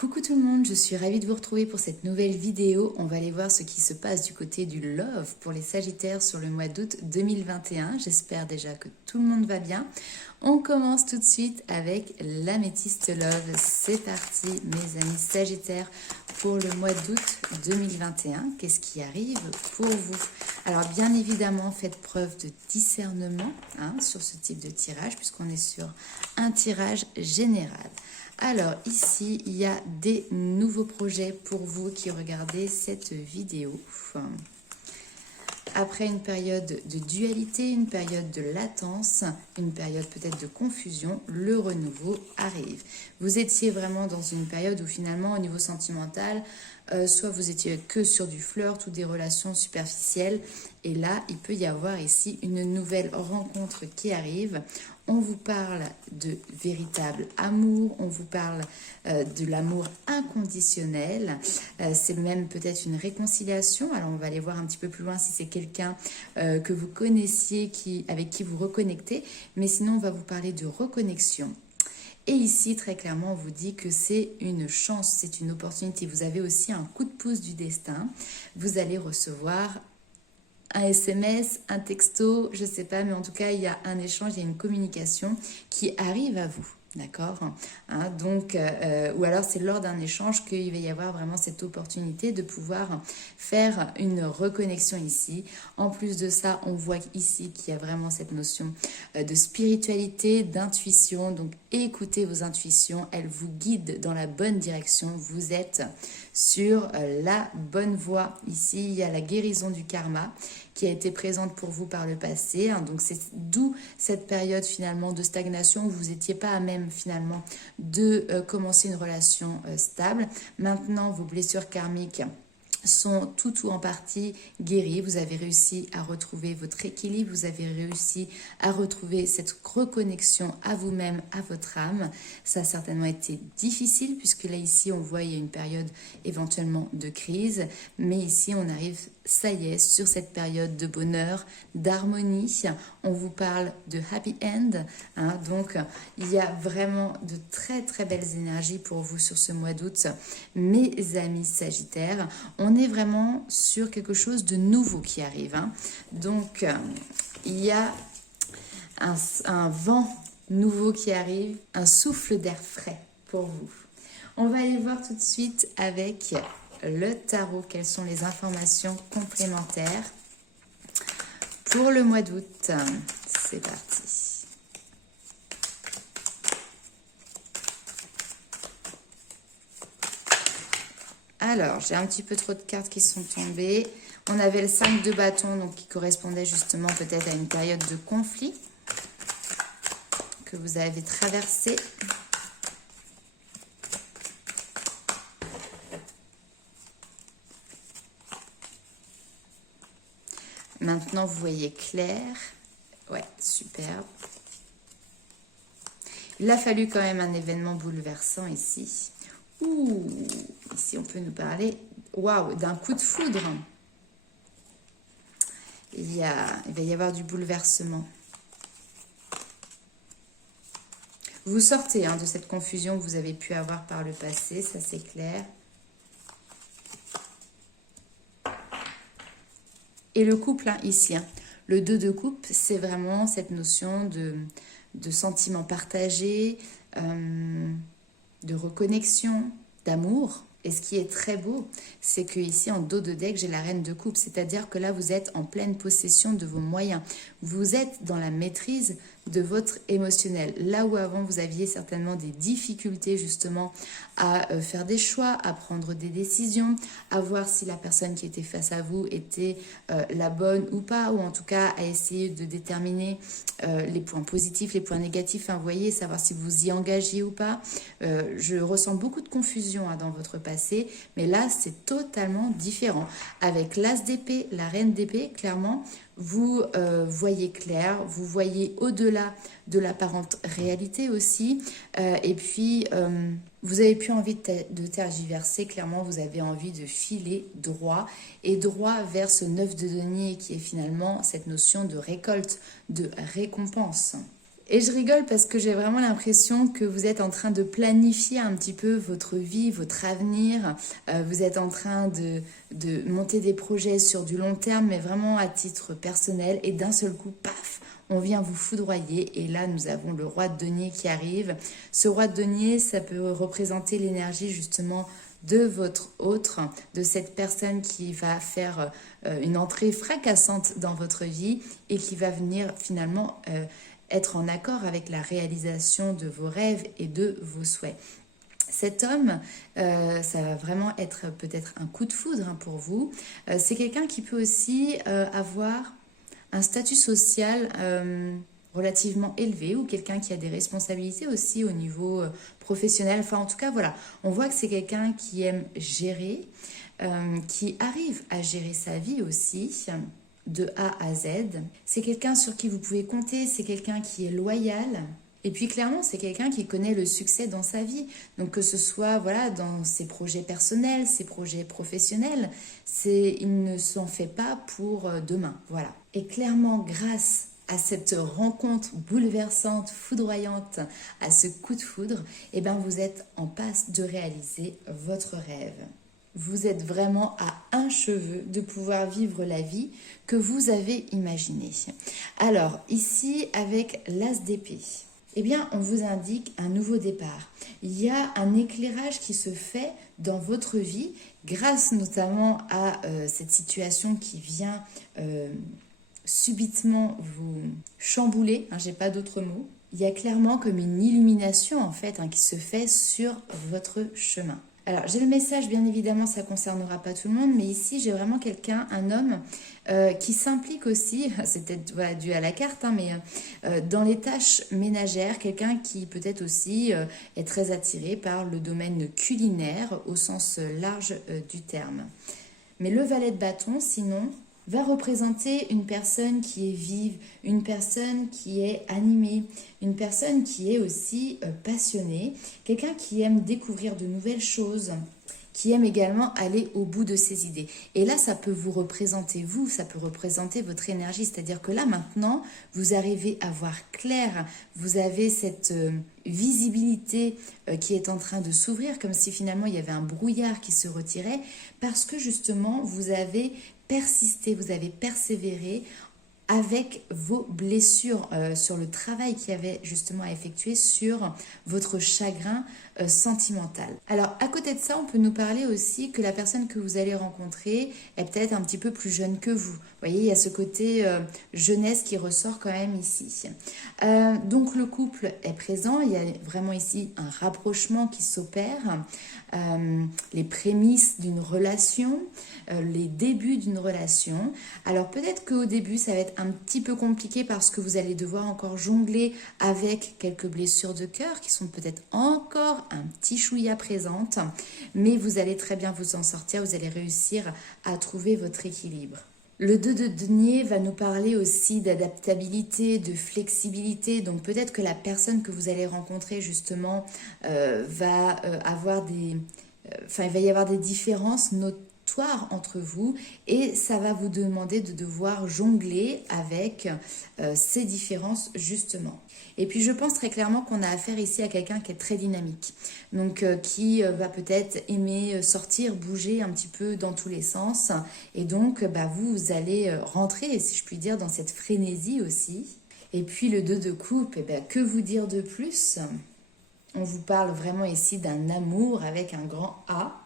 Coucou tout le monde, je suis ravie de vous retrouver pour cette nouvelle vidéo. On va aller voir ce qui se passe du côté du love pour les Sagittaires sur le mois d'août 2021. J'espère déjà que tout le monde va bien. On commence tout de suite avec l'améthyste love. C'est parti mes amis Sagittaires pour le mois d'août 2021. Qu'est-ce qui arrive pour vous? Alors bien évidemment, faites preuve de discernement sur ce type de tirage puisqu'on est sur un tirage général. Alors ici, il y a des nouveaux projets pour vous qui regardez cette vidéo. Après une période de dualité, une période de latence, une période peut-être de confusion, le renouveau arrive. Vous étiez vraiment dans une période où finalement au niveau sentimental, soit vous étiez que sur du flirt ou des relations superficielles. Et là, il peut y avoir ici une nouvelle rencontre qui arrive. On vous parle de véritable amour, on vous parle de l'amour inconditionnel. C'est même peut-être une réconciliation. Alors on va aller voir un petit peu plus loin si c'est quelqu'un que vous connaissiez, avec qui vous reconnectez. Mais sinon, on va vous parler de reconnexion. Et ici, très clairement, on vous dit que c'est une chance, c'est une opportunité. Vous avez aussi un coup de pouce du destin. Vous allez recevoir un SMS, un texto, je ne sais pas, mais en tout cas, il y a un échange, il y a une communication qui arrive à vous. D'accord, donc, ou alors c'est lors d'un échange qu'il va y avoir vraiment cette opportunité de pouvoir faire une reconnexion ici. En plus de ça, on voit ici qu'il y a vraiment cette notion de spiritualité, d'intuition. Donc écoutez vos intuitions, elles vous guident dans la bonne direction. Vous êtes sur la bonne voie. Ici, il y a la guérison du karma qui a été présente pour vous par le passé. Donc c'est d'où cette période finalement de stagnation où vous n'étiez pas à même finalement de commencer une relation stable. Maintenant, vos blessures karmiques sont tout ou en partie guéries. Vous avez réussi à retrouver votre équilibre, vous avez réussi à retrouver cette reconnexion à vous-même, à votre âme. Ça a certainement été difficile puisque là ici on voit il y a une période éventuellement de crise, mais ici on arrive, ça y est, sur cette période de bonheur, d'harmonie. On vous parle de happy end, donc il y a vraiment de très très belles énergies pour vous sur ce mois d'août, mes amis Sagittaires. On est vraiment sur quelque chose de nouveau qui arrive. Donc, il y a un vent nouveau qui arrive, un souffle d'air frais pour vous. On va aller voir tout de suite avec le tarot quelles sont les informations complémentaires pour le mois d'août. C'est parti. Alors, j'ai un petit peu trop de cartes qui sont tombées. On avait le 5 de bâton, donc qui correspondait justement peut-être à une période de conflit que vous avez traversée. Maintenant, vous voyez clair. Ouais, superbe. Il a fallu quand même un événement bouleversant ici. Ouh, ici on peut nous parler, waouh, d'un coup de foudre. Il va y avoir du bouleversement. Vous sortez de cette confusion que vous avez pu avoir par le passé, ça c'est clair. Et le couple, ici, le 2 de coupe, c'est vraiment cette notion de sentiments partagés, de reconnexion, d'amour. Et ce qui est très beau, c'est que ici en dos de deck, j'ai la reine de coupe. C'est-à-dire que là, vous êtes en pleine possession de vos moyens. Vous êtes dans la maîtrise de votre émotionnel. Là où avant, vous aviez certainement des difficultés justement à faire des choix, à prendre des décisions, à voir si la personne qui était face à vous était la bonne ou pas, ou en tout cas à essayer de déterminer les points positifs, les points négatifs, vous voyez, savoir si vous y engagez ou pas. Je ressens beaucoup de confusion dans votre passé, mais là c'est totalement différent. Avec l'as d'épée, la reine d'épée, clairement, vous voyez clair, vous voyez au-delà de l'apparente réalité aussi, et puis vous avez plus envie de tergiverser, clairement vous avez envie de filer droit, et droit vers ce 9 de denier qui est finalement cette notion de récolte, de récompense. Et je rigole parce que j'ai vraiment l'impression que vous êtes en train de planifier un petit peu votre vie, votre avenir. Vous êtes en train de monter des projets sur du long terme, mais vraiment à titre personnel. Et d'un seul coup, paf, on vient vous foudroyer. Et là, nous avons le roi de denier qui arrive. Ce roi de denier, ça peut représenter l'énergie justement de votre autre, de cette personne qui va faire une entrée fracassante dans votre vie et qui va venir finalement être en accord avec la réalisation de vos rêves et de vos souhaits. Cet homme, ça va vraiment être peut-être un coup de foudre pour vous. C'est quelqu'un qui peut aussi avoir un statut social relativement élevé ou quelqu'un qui a des responsabilités aussi au niveau professionnel. Enfin, en tout cas, voilà, on voit que c'est quelqu'un qui aime gérer, qui arrive à gérer sa vie aussi de A à Z. C'est quelqu'un sur qui vous pouvez compter, c'est quelqu'un qui est loyal. Et puis clairement, c'est quelqu'un qui connaît le succès dans sa vie. Donc que ce soit voilà dans ses projets personnels, ses projets professionnels, il ne s'en fait pas pour demain. Voilà. Et clairement, grâce à cette rencontre bouleversante, foudroyante, à ce coup de foudre, eh ben vous êtes en passe de réaliser votre rêve. Vous êtes vraiment à un cheveu de pouvoir vivre la vie que vous avez imaginée. Alors, ici, avec l'As d'épée, eh bien, on vous indique un nouveau départ. Il y a un éclairage qui se fait dans votre vie grâce notamment à cette situation qui vient subitement vous chambouler, j'ai pas d'autre mot. Il y a clairement comme une illumination en fait qui se fait sur votre chemin. Alors, j'ai le message, bien évidemment, ça ne concernera pas tout le monde, mais ici, j'ai vraiment quelqu'un, un homme, qui s'implique aussi, c'est peut-être voilà, dû à la carte, mais dans les tâches ménagères, quelqu'un qui peut-être aussi est très attiré par le domaine culinaire au sens large du terme. Mais le valet de bâton, sinon, va représenter une personne qui est vive, une personne qui est animée, une personne qui est aussi passionnée, quelqu'un qui aime découvrir de nouvelles choses, qui aime également aller au bout de ses idées. Et là, ça peut vous représenter vous, ça peut représenter votre énergie, c'est-à-dire que là, maintenant, vous arrivez à voir clair, vous avez cette visibilité qui est en train de s'ouvrir, comme si finalement il y avait un brouillard qui se retirait, parce que justement, vous avez persisté, vous avez persévéré avec vos blessures sur le travail qu'il y avait justement à effectuer sur votre chagrin sentimental. Alors à côté de ça, on peut nous parler aussi que la personne que vous allez rencontrer est peut-être un petit peu plus jeune que vous. Vous voyez, il y a ce côté jeunesse qui ressort quand même ici. Donc le couple est présent, il y a vraiment ici un rapprochement qui s'opère, les prémices d'une relation, les débuts d'une relation. Alors peut-être qu'au début ça va être un petit peu compliqué parce que vous allez devoir encore jongler avec quelques blessures de cœur qui sont peut-être encore un petit chouïa présentes, mais vous allez très bien vous en sortir, vous allez réussir à trouver votre équilibre. Le 2 de denier va nous parler aussi d'adaptabilité, de flexibilité. Donc peut-être que la personne que vous allez rencontrer justement va avoir il va y avoir des différences notoires entre vous et ça va vous demander de devoir jongler avec ces différences justement. Et puis je pense très clairement qu'on a affaire ici à quelqu'un qui est très dynamique, donc qui va peut-être aimer sortir, bouger un petit peu dans tous les sens. Et donc vous allez rentrer, si je puis dire, dans cette frénésie aussi. Et puis le 2 de coupe, que vous dire de plus? On vous parle vraiment ici d'un amour avec un grand A.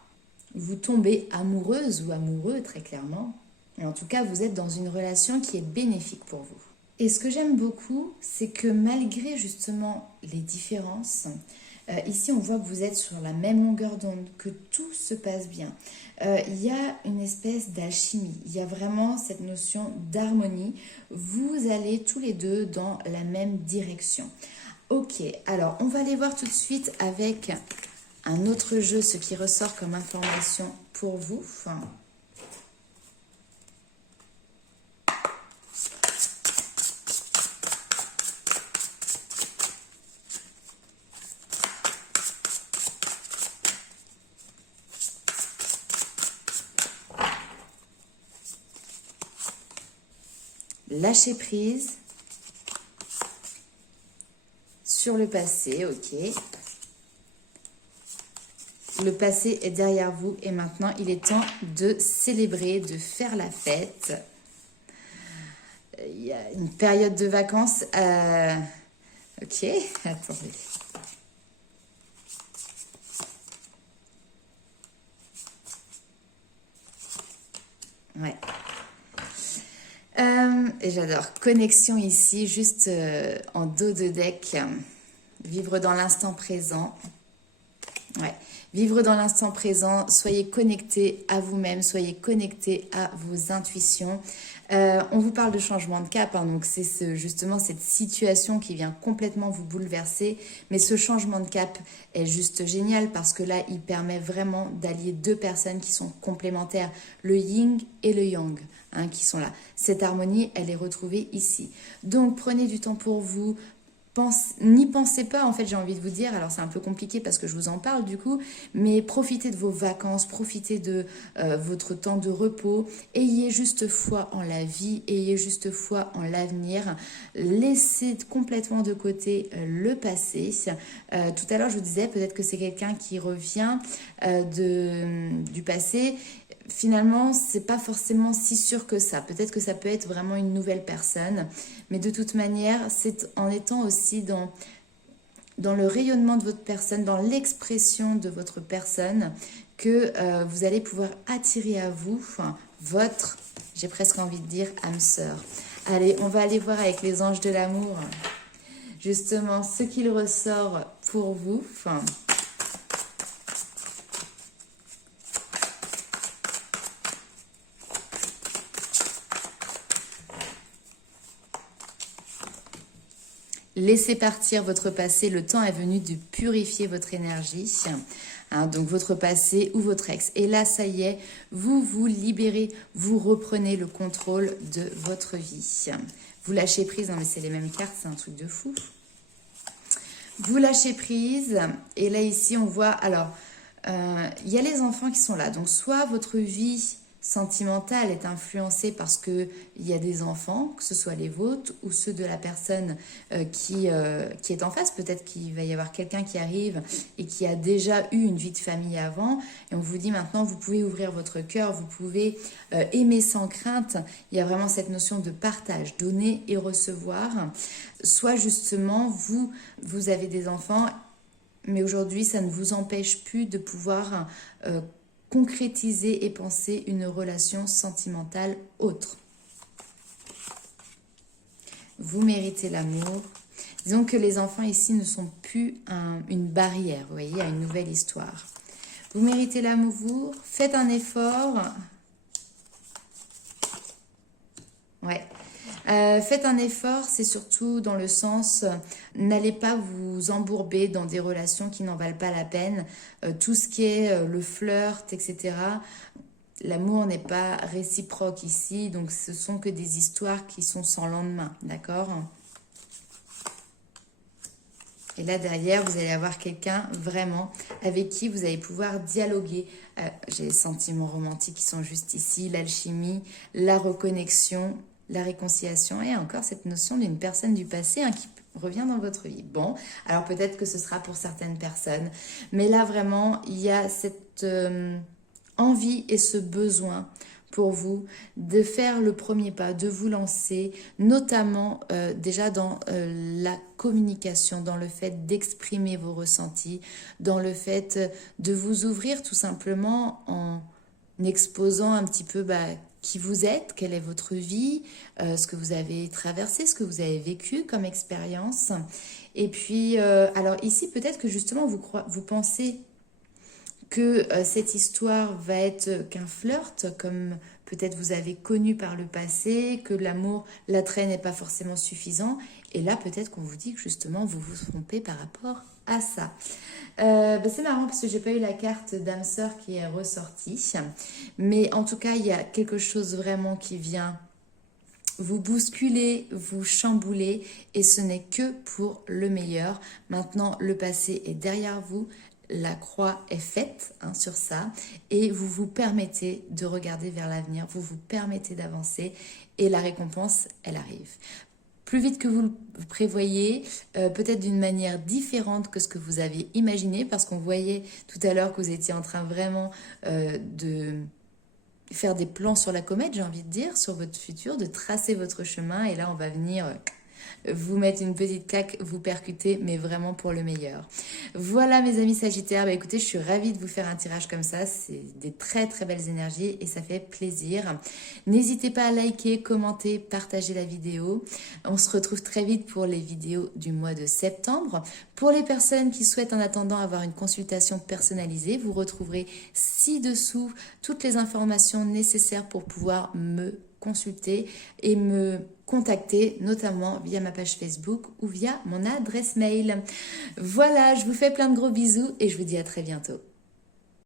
Vous tombez amoureuse ou amoureux très clairement. Et en tout cas, vous êtes dans une relation qui est bénéfique pour vous. Et ce que j'aime beaucoup, c'est que malgré justement les différences, ici on voit que vous êtes sur la même longueur d'onde, que tout se passe bien. Il y a une espèce d'alchimie, il y a vraiment cette notion d'harmonie. Vous allez tous les deux dans la même direction. Ok, alors on va aller voir tout de suite avec un autre jeu, ce qui ressort comme information pour vous. Lâcher prise, sur le passé, ok. Le passé est derrière vous et maintenant, il est temps de célébrer, de faire la fête. Il y a une période de vacances. Ok, attendez. Ouais. Et j'adore. Connexion ici, juste en dos de deck. Vivre dans l'instant présent. Ouais. Vivre dans l'instant présent, soyez connectés à vous-même, soyez connectés à vos intuitions. On vous parle de changement de cap, hein, donc c'est justement cette situation qui vient complètement vous bouleverser. Mais ce changement de cap est juste génial parce que là, il permet vraiment d'allier deux personnes qui sont complémentaires, le yin et le yang, hein, qui sont là. Cette harmonie, elle est retrouvée ici. Donc, prenez du temps pour vous. N'y pensez pas, en fait, j'ai envie de vous dire, alors c'est un peu compliqué parce que je vous en parle du coup, mais profitez de vos vacances, profitez de votre temps de repos, ayez juste foi en la vie, ayez juste foi en l'avenir, laissez complètement de côté le passé. Tout à l'heure, je vous disais, peut-être que c'est quelqu'un qui revient du passé. Finalement, c'est pas forcément si sûr que ça. Peut-être que ça peut être vraiment une nouvelle personne. Mais de toute manière, c'est en étant aussi dans le rayonnement de votre personne, dans l'expression de votre personne, que vous allez pouvoir attirer à vous votre, j'ai presque envie de dire, âme sœur. Allez, on va aller voir avec les anges de l'amour, justement, ce qu'il ressort pour vous. Laissez partir votre passé, le temps est venu de purifier votre énergie, hein, donc votre passé ou votre ex. Et là, ça y est, vous vous libérez, vous reprenez le contrôle de votre vie. Vous lâchez prise, non mais c'est les mêmes cartes, c'est un truc de fou. Vous lâchez prise, et là ici on voit, alors, il y a les enfants qui sont là, donc soit votre vie sentimentale est influencée parce qu'il y a des enfants, que ce soit les vôtres ou ceux de la personne qui est en face. Peut-être qu'il va y avoir quelqu'un qui arrive et qui a déjà eu une vie de famille avant. Et on vous dit maintenant, vous pouvez ouvrir votre cœur, vous pouvez aimer sans crainte. Il y a vraiment cette notion de partage, donner et recevoir. Soit justement, vous avez des enfants, mais aujourd'hui, ça ne vous empêche plus de pouvoir concrétiser et penser une relation sentimentale autre. Vous méritez l'amour. Disons que les enfants ici ne sont plus une barrière, vous voyez, à une nouvelle histoire. Vous méritez l'amour, faites un effort. Ouais. Faites un effort, c'est surtout dans le sens, n'allez pas vous embourber dans des relations qui n'en valent pas la peine. Tout ce qui est le flirt, etc. L'amour n'est pas réciproque ici, donc ce sont que des histoires qui sont sans lendemain, d'accord ? Et là, derrière, vous allez avoir quelqu'un vraiment avec qui vous allez pouvoir dialoguer. J'ai les sentiments romantiques qui sont juste ici, l'alchimie, la reconnexion, la réconciliation et encore cette notion d'une personne du passé qui revient dans votre vie. Bon, alors peut-être que ce sera pour certaines personnes, mais là, vraiment, il y a cette envie et ce besoin pour vous de faire le premier pas, de vous lancer, notamment déjà dans la communication, dans le fait d'exprimer vos ressentis, dans le fait de vous ouvrir tout simplement en exposant un petit peu qui vous êtes, quelle est votre vie, ce que vous avez traversé, ce que vous avez vécu comme expérience. Et puis, alors ici, peut-être que justement, vous pensez que cette histoire va être qu'un flirt, comme peut-être vous avez connu par le passé, que l'amour, l'attrait n'est pas forcément suffisant. Et là, peut-être qu'on vous dit que justement, vous vous trompez par rapport à ça. C'est marrant parce que j'ai pas eu la carte d'âme sœur qui est ressortie. Mais en tout cas, il y a quelque chose vraiment qui vient vous bousculer, vous chambouler. Et ce n'est que pour le meilleur. Maintenant, le passé est derrière vous. La croix est faite sur ça et vous vous permettez de regarder vers l'avenir, vous vous permettez d'avancer et la récompense, elle arrive. plus vite que vous le prévoyez, peut-être d'une manière différente que ce que vous avez imaginé, parce qu'on voyait tout à l'heure que vous étiez en train vraiment de faire des plans sur la comète, j'ai envie de dire, sur votre futur, de tracer votre chemin, et là on va venir vous mettre une petite claque, vous percuter, mais vraiment pour le meilleur. Voilà mes amis Sagittaires, bah écoutez, je suis ravie de vous faire un tirage comme ça, c'est des très très belles énergies et ça fait plaisir. N'hésitez pas à liker, commenter, partager la vidéo. On se retrouve très vite pour les vidéos du mois de septembre. Pour les personnes qui souhaitent en attendant avoir une consultation personnalisée, vous retrouverez ci-dessous toutes les informations nécessaires pour pouvoir me consulter et me contacter, notamment via ma page Facebook ou via mon adresse mail. Voilà, je vous fais plein de gros bisous et je vous dis à très bientôt.